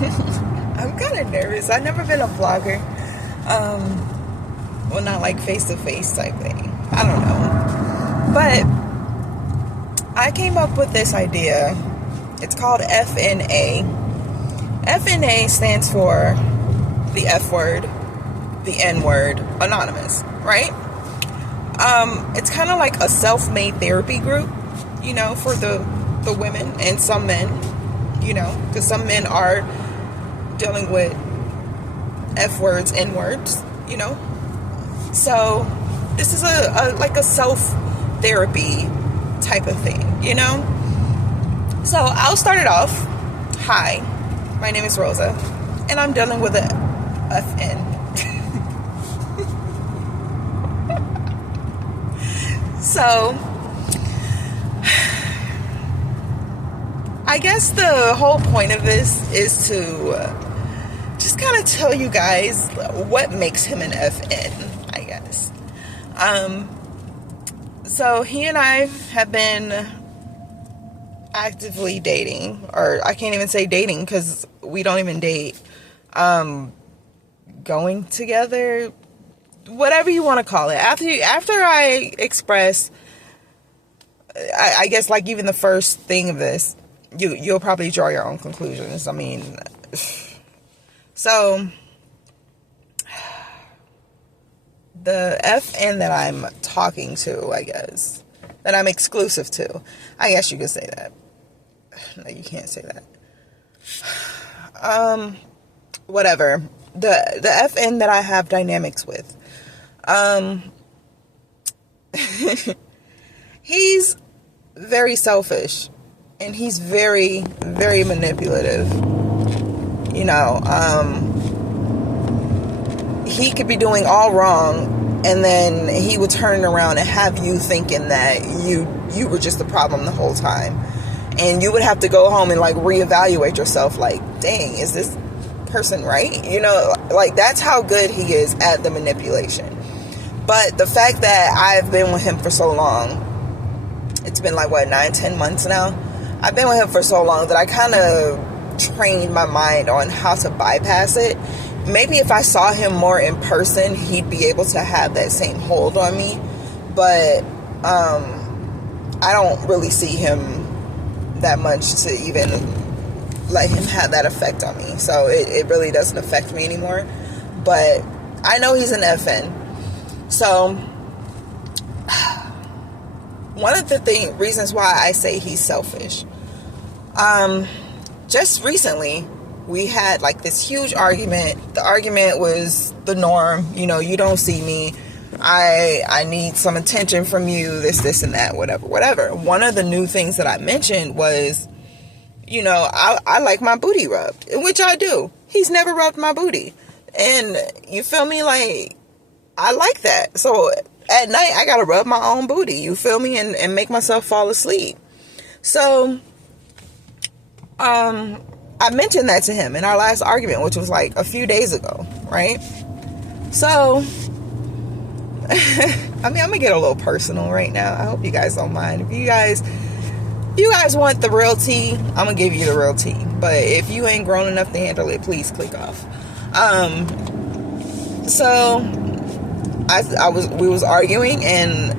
I'm kind of nervous. I've never been a vlogger. Well, not like face-to-face type thing. I don't know. But I came up with this idea. It's called FNA. FNA stands for the F word, the N word, anonymous, right? It's kind of like a self-made therapy group, you know, for the women and some men, you know, because some men are dealing with F words, N words, you know. So this is a like a self-therapy type of thing, you know. So I'll start it off. Hi, my name is Rosa, and I'm dealing with a FN. So I guess the whole point of this is to just kind of tell you guys what makes him an FN, I guess. So he and I have been actively dating, or I can't even say dating because we don't even date. Going together, whatever you want to call it. After I express, I guess like even the first thing of this, you'll probably draw your own conclusions. I mean, so the FN that I'm talking to, I guess, that I'm exclusive to, I guess you could say that. No, you can't say that. Whatever. The FN that I have dynamics with. He's very selfish, and he's very, very manipulative. You know, he could be doing all wrong, and then he would turn around and have you thinking that you were just the problem the whole time. And you would have to go home and like reevaluate yourself, like, dang, is this person right? You know, like that's how good he is at the manipulation. But the fact that I've been with him for so long, it's been like, what, 9-10 months now? I've been with him for so long that I kind of trained my mind on how to bypass it. Maybe if I saw him more in person, he'd be able to have that same hold on me. But I don't really see him that much to even let him have that effect on me. So it really doesn't affect me anymore. But I know he's an FN. So one of the reasons why I say he's selfish, just recently we had like this huge argument. The argument was the norm. You know, you don't see me. I need some attention from you, this and that, whatever. One of the new things that I mentioned was, you know, I like my booty rubbed, which I do. He's never rubbed my booty. And you feel me? Like, I like that. So at night, I got to rub my own booty, you feel me? And make myself fall asleep. So, I mentioned that to him in our last argument, which was like a few days ago, right? So, I mean, I'm gonna get a little personal right now. I hope you guys don't mind. If you guys want the real tea, I'm gonna give you the real tea. But if you ain't grown enough to handle it, please click off. So we was arguing, and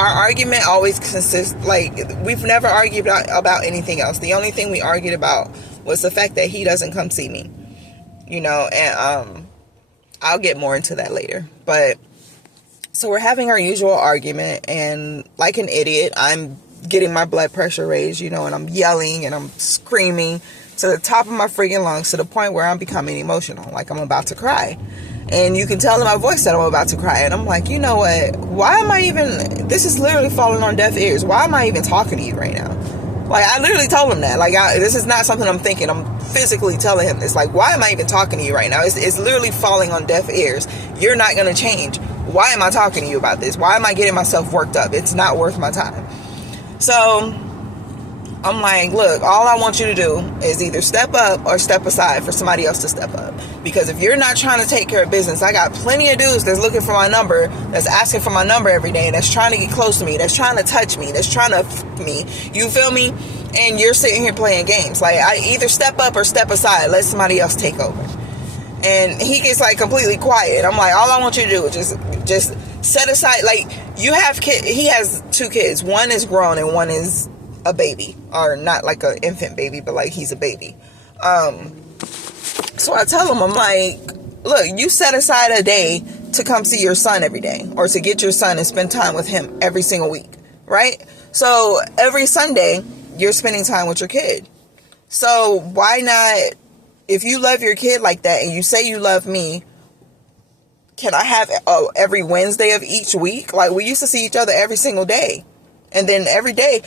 our argument always consists, like, we've never argued about anything else. The only thing we argued about was the fact that he doesn't come see me, you know. And I'll get more into that later. But so we're having our usual argument, and like an idiot, I'm getting my blood pressure raised, you know, and I'm yelling and I'm screaming to the top of my freaking lungs, to the point where I'm becoming emotional, like I'm about to cry. And you can tell in my voice that I'm about to cry. And I'm like, you know what? Why am I even... This is literally falling on deaf ears. Why am I even talking to you right now? Like, I literally told him that. Like, this is not something I'm thinking. I'm physically telling him this. Like, why am I even talking to you right now? It's literally falling on deaf ears. You're not going to change. Why am I talking to you about this? Why am I getting myself worked up? It's not worth my time. So I'm like, look, all I want you to do is either step up or step aside for somebody else to step up. Because if you're not trying to take care of business, I got plenty of dudes that's looking for my number, that's asking for my number every day, that's trying to get close to me, that's trying to touch me, that's trying to f me. You feel me? And you're sitting here playing games. Like, I either step up or step aside, let somebody else take over. And he gets like completely quiet. I'm like, all I want you to do is just set aside. Like, you have kids. He has 2 kids. One is grown and one is a baby, or not like an infant baby, but like he's a baby. So I tell him, I'm like, look, you set aside a day to come see your son every day, or to get your son and spend time with him every single week, right? So every Sunday you're spending time with your kid. So why not, if you love your kid like that and you say you love me, can I have every Wednesday of each week? Like, we used to see each other every single day, and then every day,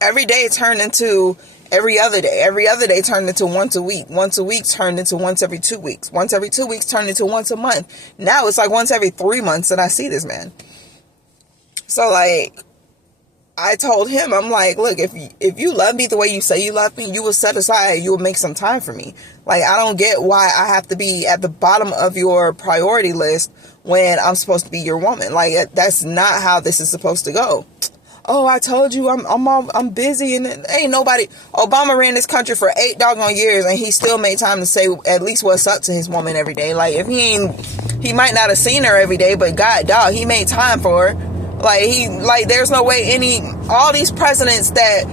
every day turned into every other day. Every other day turned into once a week. Once a week turned into once every 2 weeks. Once every 2 weeks turned into once a month. Now it's like once every 3 months that I see this man. So, like, I told him, I'm like, look, if you love me the way you say you love me, you will set aside, you will make some time for me. Like, I don't get why I have to be at the bottom of your priority list when I'm supposed to be your woman. Like, that's not how this is supposed to go. Oh, I told you I'm busy, and ain't nobody. Obama ran this country for 8 doggone years, and he still made time to say at least what's up to his woman every day. Like, if he might not have seen her every day, but God dog, he made time for her. Like, there's no way all these presidents that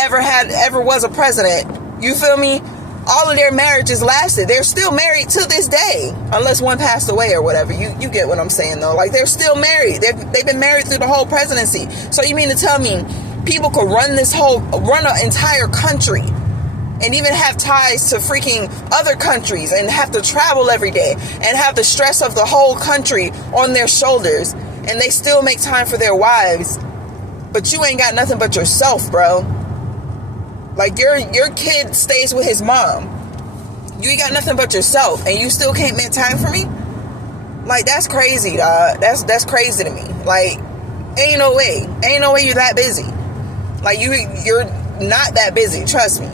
ever was a president, you feel me? All of their marriages lasted. They're still married to this day, unless one passed away or whatever. You get what I'm saying, though. Like, they're still married. They've been married through the whole presidency. So you mean to tell me people could run an entire country and even have ties to freaking other countries and have to travel every day and have the stress of the whole country on their shoulders, and they still make time for their wives, but you ain't got nothing but yourself, bro? Like, your kid stays with his mom. You ain't got nothing but yourself, and you still can't make time for me? Like, that's crazy, dog. That's crazy to me. Like, ain't no way you're that busy. Like, you're not that busy, trust me.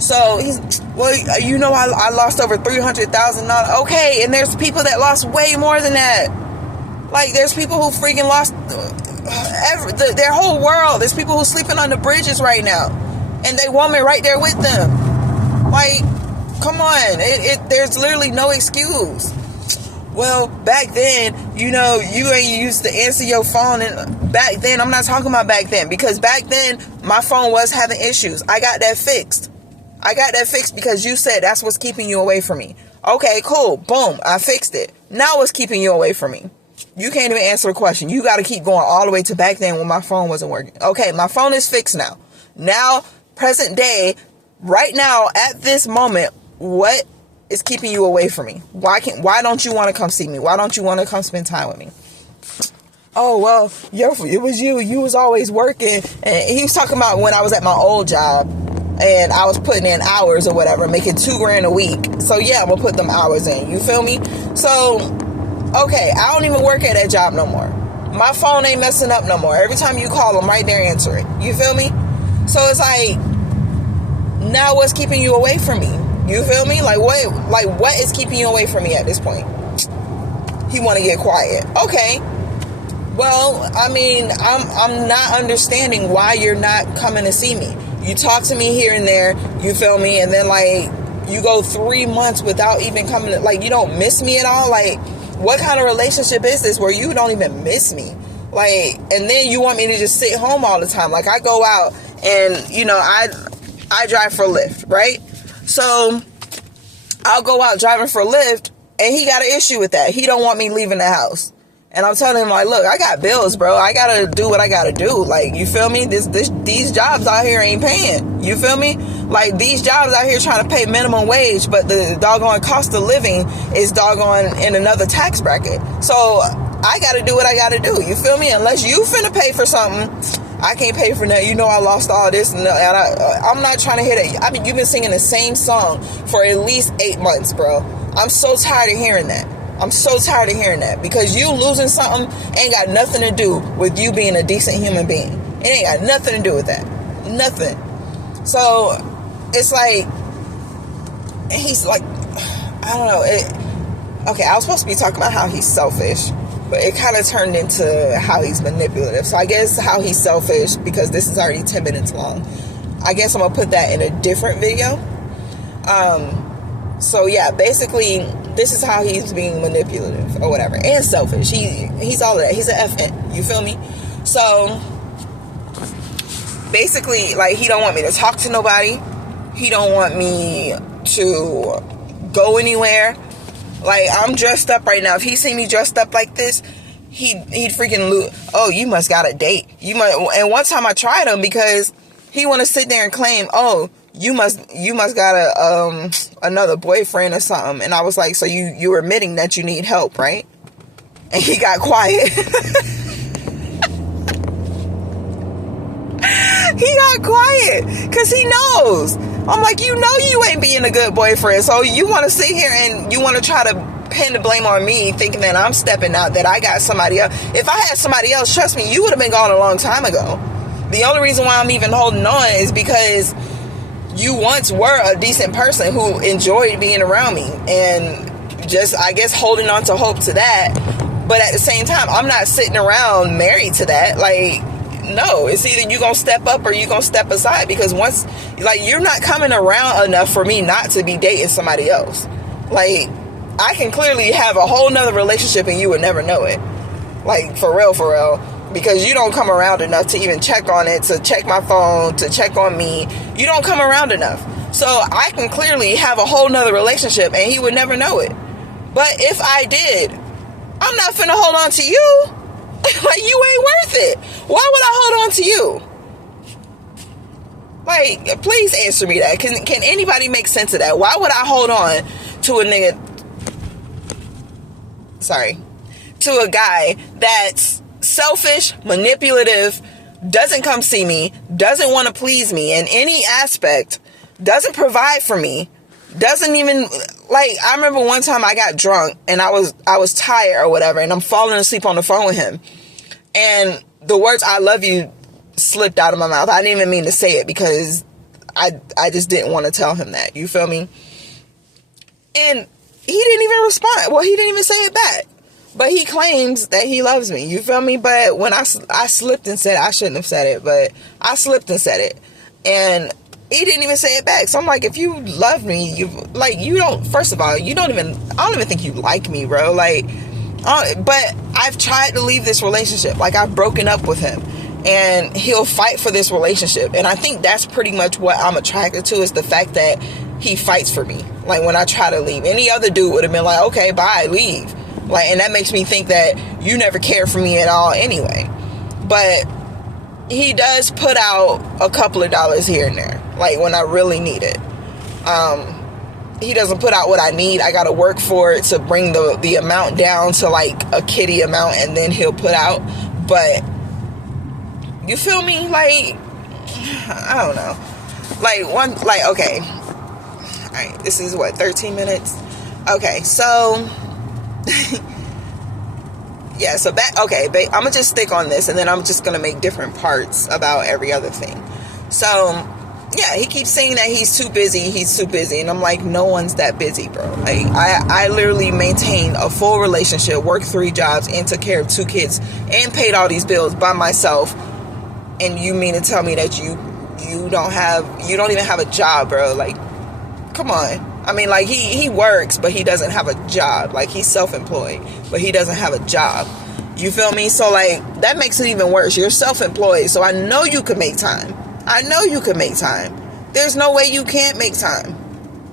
So I lost over $300,000. Okay, and there's people that lost way more than that. Like, there's people who freaking lost their whole world. There's people who sleeping on the bridges right now, and they woman right there with them. Like, come on, there's literally no excuse. Well, back then, you ain't used to answer your phone, and back then, I'm not talking about back then, because back then, my phone was having issues. I got that fixed. Because you said that's what's keeping you away from me. Okay, cool, boom, I fixed it. Now what's keeping you away from me? You can't even answer a question. You got to keep going all the way to back then when my phone wasn't working. Okay, my phone is fixed now. Now, present day, right now, at this moment, what is keeping you away from me? Why don't you want to come see me? Why don't you want to come spend time with me? Oh, well, it was you. You was always working. And he was talking about when I was at my old job and I was putting in hours or whatever, making $2,000 a week. So yeah, I'm going to put them hours in. You feel me? So, okay, I don't even work at that job no more. My phone ain't messing up no more. Every time you call, I'm right there answering. You feel me? So it's like, now what's keeping you away from me? You feel me? Like what is keeping you away from me at this point? He want to get quiet. Okay. Well, I mean, I'm not understanding why you're not coming to see me. You talk to me here and there, you feel me? And then, like, you go 3 months without even coming to, like, you don't miss me at all? Like, what kind of relationship is this where you don't even miss me? Like, and then you want me to just sit home all the time. Like, I go out and, I drive for Lyft, right? So I'll go out driving for Lyft, and he got an issue with that. He don't want me leaving the house. And I'm telling him, like, look, I got bills, bro. I got to do what I got to do. Like, you feel me? These jobs out here ain't paying. You feel me? Like, these jobs out here trying to pay minimum wage, but the doggone cost of living is doggone in another tax bracket. So I got to do what I got to do. You feel me? Unless you finna pay for something, I can't pay for that. I lost all this. And I'm not trying to hear that. I mean, you've been singing the same song for at least 8 months, bro. I'm so tired of hearing that. Because you losing something ain't got nothing to do with you being a decent human being. It ain't got nothing to do with that. Nothing. So it's like, and he's like, I don't know. Okay, I was supposed to be talking about how he's selfish, but it kind of turned into how he's manipulative. So I guess how he's selfish, because this is already 10 minutes long, I guess I'm gonna put that in a different video. So yeah, basically this is how he's being manipulative or whatever, and selfish. He's all of that. He's an FN. You feel me? So basically, like, he don't want me to talk to nobody. He don't want me to go anywhere. Like, I'm dressed up right now. If he see me dressed up like this, he'd freaking lose. Oh, you must got a date. You must. And one time I tried him because he want to sit there and claim, oh, you must got another boyfriend or something. And I was like, so you're admitting that you need help, right? And he got quiet. He got quiet because he knows. I'm like, you know you ain't being a good boyfriend, so you want to sit here and you want to try to pin the blame on me, thinking that I'm stepping out, that I got somebody else. If I had somebody else, trust me, you would have been gone a long time ago. The only reason why I'm even holding on is because you once were a decent person who enjoyed being around me, and just, I guess, holding on to hope to that. But at the same time, I'm not sitting around married to that. Like, no, it's either you gonna step up or you gonna step aside, because once, like, you're not coming around enough for me not to be dating somebody else. Like, I can clearly have a whole nother relationship and you would never know it. Like, for real, because you don't come around enough to even check on it, to check my phone, to check on me. You don't come around enough. So I can clearly have a whole nother relationship and he would never know it. But if I did, I'm not finna hold on to you. Like, you ain't worth it. Why would I hold on to you? Like, please answer me that. Can anybody make sense of that? Why would I hold on to a nigga, to a guy that's selfish, manipulative, doesn't come see me, doesn't want to please me in any aspect, doesn't provide for me, doesn't even, like, I remember one time I got drunk and I was tired or whatever, and I'm falling asleep on the phone with him, and the words "I love you" slipped out of my mouth. I didn't even mean to say it because I just didn't want to tell him that. You feel me? And he didn't even respond. Well, he didn't even say it back. But he claims that he loves me. You feel me? But when I slipped and said, I shouldn't have said it, but I slipped and said it. And he didn't even say it back. So I'm like, if you love me, you don't, first of all, I don't even think you like me, bro. Like, but I've tried to leave this relationship. Like, I've broken up with him. And he'll fight for this relationship. And I think that's pretty much what I'm attracted to, is the fact that he fights for me. Like, when I try to leave, any other dude would have been like, okay, bye, leave. Like, and that makes me think that you never cared for me at all anyway. But he does put out a couple of dollars here and there, like when I really need it. He doesn't put out what I need. I gotta work for it to bring the amount down to like a kitty amount, and then he'll put out. But you feel me? Like, I don't know. Okay. All right, this is what, 13 minutes? Okay, so yeah, so I'm gonna just stick on this, and then I'm just gonna make different parts about every other thing. So yeah, he keeps saying that he's too busy, and I'm like, no one's that busy, bro. Like, I literally maintained a full relationship, worked 3 jobs, and took care of 2 kids, and paid all these bills by myself. And you mean to tell me that you don't even have a job, bro? Like, come on. I mean, like, he works, but he doesn't have a job. Like, he's self-employed, but he doesn't have a job. You feel me? So, like, that makes it even worse. You're self-employed, so I know you could make time. There's no way you can't make time.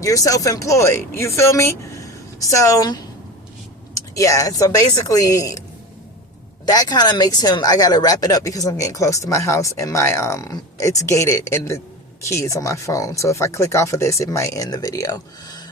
You're self-employed. You feel me? So, yeah. So, basically, that kind of makes him, I gotta wrap it up because I'm getting close to my house, and my, it's gated, and the key is on my phone. So if I click off of this, it might end the video.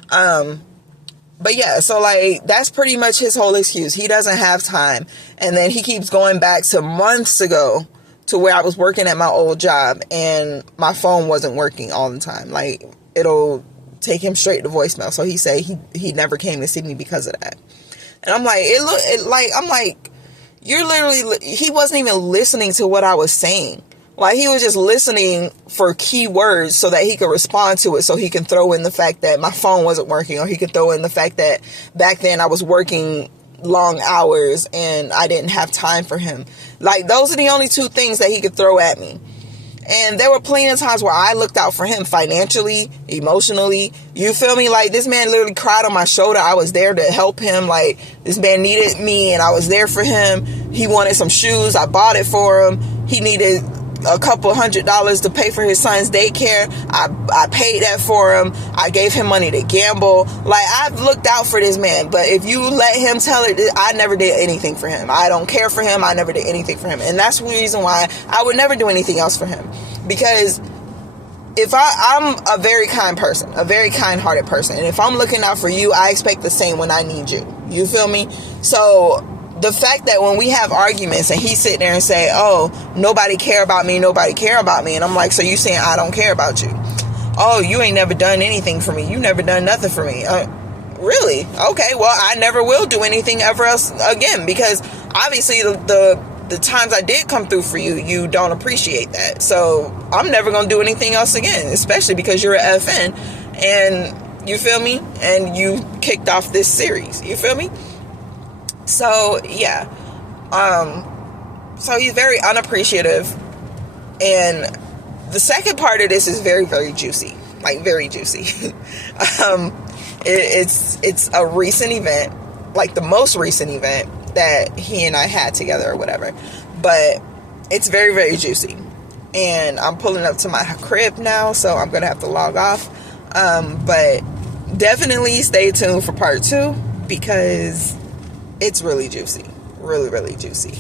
But yeah, so like, that's pretty much his whole excuse. He doesn't have time. And then he keeps going back to months ago to where I was working at my old job and my phone wasn't working all the time. Like, it'll take him straight to voicemail. So he said he never came to see me because of that. And I'm like, you're literally, he wasn't even listening to what I was saying. Like, he was just listening for key words so that he could respond to it, so he can throw in the fact that my phone wasn't working, or he could throw in the fact that back then I was working long hours and I didn't have time for him. Like, those are the only two things that he could throw at me. And there were plenty of times where I looked out for him financially, emotionally. You feel me? Like, this man literally cried on my shoulder. I was there to help him. Like, this man needed me and I was there for him. He wanted some shoes. I bought it for him. He needed a couple $100 to pay for his son's daycare. I paid that for him. I gave him money to gamble. Like, I've looked out for this man. But if you let him tell it, I never did anything for him. I don't care for him. I never did anything for him. And that's the reason why I would never do anything else for him. Because if I'm a very kind person, a very kind-hearted person, and if I'm looking out for you, I expect the same when I need you. You feel me? So the fact that when we have arguments and he sit there and say, oh, nobody care about me, and I'm like, so you saying I don't care about you? Oh, you ain't never done anything for me. You never done nothing for me. Really? Okay, well, I never will do anything ever else again, because obviously the times I did come through for you, you don't appreciate that. So I'm never going to do anything else again, especially because you're an FN and you feel me? And you kicked off this series. You feel me? So, yeah. So he's very unappreciative. And the second part of this is very, very juicy. Like, very juicy. It's a recent event. Like, the most recent event that he and I had together or whatever. But it's very, very juicy. And I'm pulling up to my crib now, so I'm going to have to log off. But definitely stay tuned for part 2, because it's really juicy. Really, really juicy.